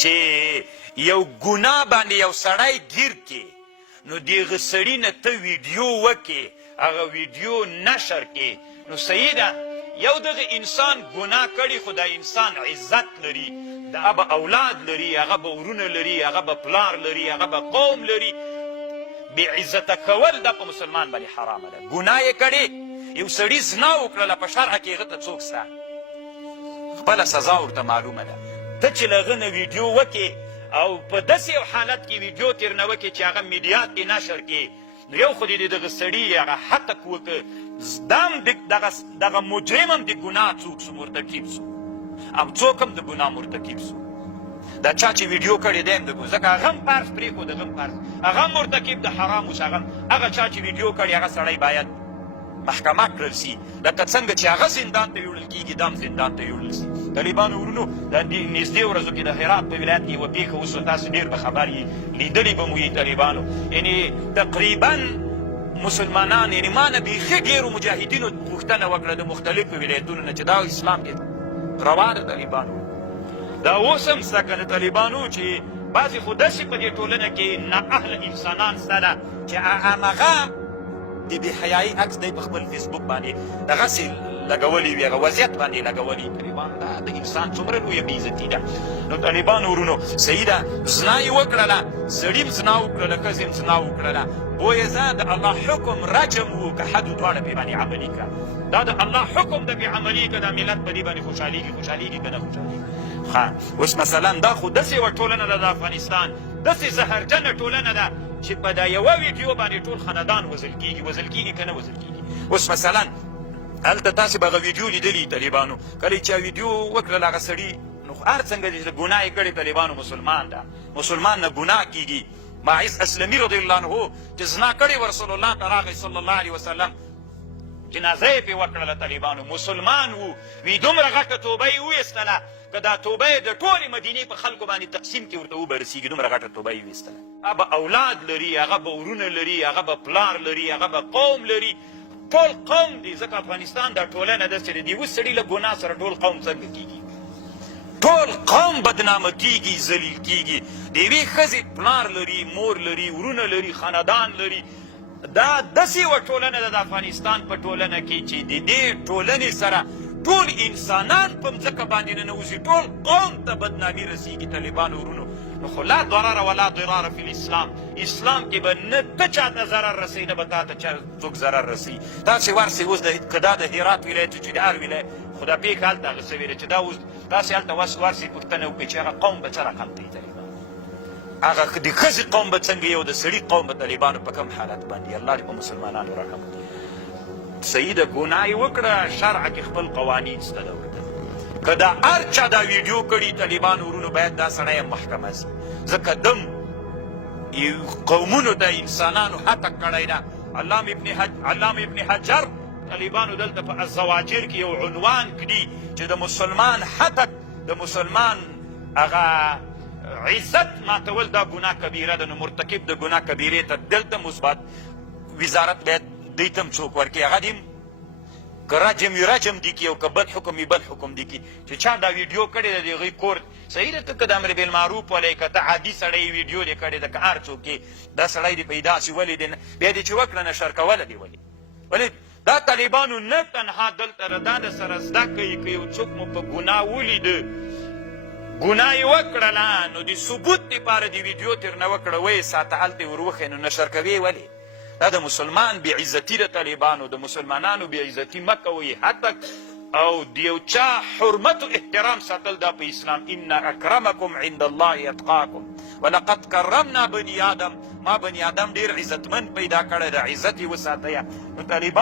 چې یو ګناه باندې یو سړی ګیر کې نو دغه سړي نه ته ویډیو وکې هغه ویډیو نشر کې نو صحیح ده یو دغه انسان ګناه کړي خو دا انسان عزت لري هغه به اولاد لري هغه به ورونه لري هغه به پلار لري هغه به قوم لري بې عزته کول دا په مسلمان باندې حرامه ده ګناه یې کړې یو سړي زنا وکړله په شرعه کې هغه ته څوک سته خپله سزا ورته معلومه ده ته چې له هغه نه ویډیو وکې او په داسې یو حالت کې ویډیو تېر نه وکې چې هغه میډیات کې نشر کړي نو یو خو دې دغه سړي هغه حتک وکړه دا هم دغه مجرم هم د ګناه څوک سو مرتکب سو او څوک هم د ګناه مرتکب سو دا چا چې ویډیو کړی دی هم د ځکه هغه هم فرض پرېښود هغه هم فرض هغه هم مرتکب د حرام اوس هغه چا چې ویډیو کړی هغه سړی باید محکمه کړل سي لکه څنګه چې هغه زندان ته یوړل کېږي دا هم زندان ته یوړل سي طالبانو ورونو دا نږدې ورځو کې د هرات په ولایت کې یوه پېښه وسوه تاسو ډېر به خبر یې لیدلي به مو یې طالبانو یعنې تقریبا مسلمانان یعنې ما نه بیخي ډېرو مجاهدینو پوښتنه وکړه د مختلفو ولایتونو نه چې دا اسلام کې روا ده طالبانو دا اوس هم شته که د طالبانو چې بعضې خو داسې په دې ټولنه کې نااهله انسانان شته ده چې همغه د بېحیایي عکس دی په خپل فیسبوک باندې دغسې لګولی وي هغه وضعیت باندې لګولی طالبانو دا د انسان څومره لویه بېعزتي ده نو طالبانو ورونو صحیح ده زنا یې وکړله سړي هم زنا وکړله ښځې هم زنا وکړله بویه زه د الله حکم رجم و که حد دواړه پرې باندې عملي کړه دا د الله حکم د بې عملي که دا ملت په دې باندې خوشحالېږي که نه خوشحالېږي ښه اوس مثلا دا خو داسې یوه ټولنه ده د افغانستان داسې زهرجنه ټولنه ده چې په دا یوه ویډیو باندې ټول خاندان وژل کېږي که نه وژل کېږي اوس مثلا هلته تاسې به هغه ویډیو لیدلي طالبانو کله چې ویډیو وکړل هغه سړي نو هر څنګه چې ګناه یې کړې طالبانو مسلمان ده مسلمان نه ګناه کېږي ماعز اسلمي رضی الله عنه چې زنا کړې و رسول الله ته راغی صلی الله علیه وسلم جنازه یې پرې وکړله طالبانو مسلمان و وی دومره غټه توبه یې وویستله که دا توبه یې د ټولې مدینې په خلکو باندې تقسیم کې ورته وبرسېږي دومره غټه توبه یې ویستله هغه به اولاد لري هغه به ورونه لري هغه به پلار لري هغه به قوم لري ټول قوم دی ځکه افغانستان دا ټولنه ده چې د یوه سړي له ګناه سره ټول قوم څنګه کېږي ټول قوم بدنامه کېږي ذلیل کېږي د یوې ښځې پلار لري مور لري ورونه لري خاندان لري دا داسې یوه ټولنه ده د افغانستان په ټولنه کې چې د دې ټولنې سره ټول انسانان په مځکه باندې ننوځي ټول قوم ته بدنامي رسېږي طالبانو ورونو نو خو لا ضرر ولا ضرار فی الاسلام اسلام کې به نه ته چاته ضرر رسوي نه به تا ته څوک ضرر رسوي تاسې ورسئ اوس که دا د هرات ولایت چې د هر ولایت خو دا پېښه هلته هغه شوې ده چې دا اوس تاسې هلته ورسئ پوښتنه وکړئ چې هغه قوم به څه رقم کوي طالبان هغه د ښځې قوم به څنګه یو د سړي قوم به طالبانو په کوم حالت باندې الله دې په مسلمانانو رحم وکړي صحیح ده ګناه یې وکړه شرعه کې خپل قوانین شته ده ورته که دا هر چا دا ویډیو کړي طالبانو ورونو باید دا سړی هم محکمه شي ځکه دم قومونو ته انسانانو هتک کړی ده علامه ابن حجر طالبانو دلته په الزواجر کې یو عنوان کړي چې د مسلمان هتک د مسلمان هغه عزت ماتول دا ګناه کبیره ده نو مرتکب د ګناه کبیرې ته دلته مثبت وزارت باید دوی ته هم څوک ورکړي هغه دې که رجم وي رجم دي کړي او که بد حکم وي بد حکم دي کړي چې چا دا ویډیو کړې ده د هغوی کور صحیح ده ته که د امر بالمعروف ولی که ته عادي سړی ویډیو دې کړې ده که هر څوک یې دا سړی دې پیدا سي ولې دې بیا دې چې وکړه نشر کوله دې ولې دا طالبانو نه تنها دلته دا د سره زده کوي که یو څوک مو په ګناه ولیده ګناه یې وکړله نو د ثبوت دپاره د ویډیو تېر نه وکړه ویې ساته هلته یې ور وښیې نو نشر کوې ولې دا د مسلمان بې عزتي د طالبانو د مسلمانانو بې عزتي مه کوئ هتک او د یو چا حرمت و احترام ساتل دا په اسلام ان اکرمکم عند الله اتقاکم ولقد کرمنا بني آدم ما بني آدم ډېر عزتمند پیدا کړی د عزت یې وساتیه نو طالبان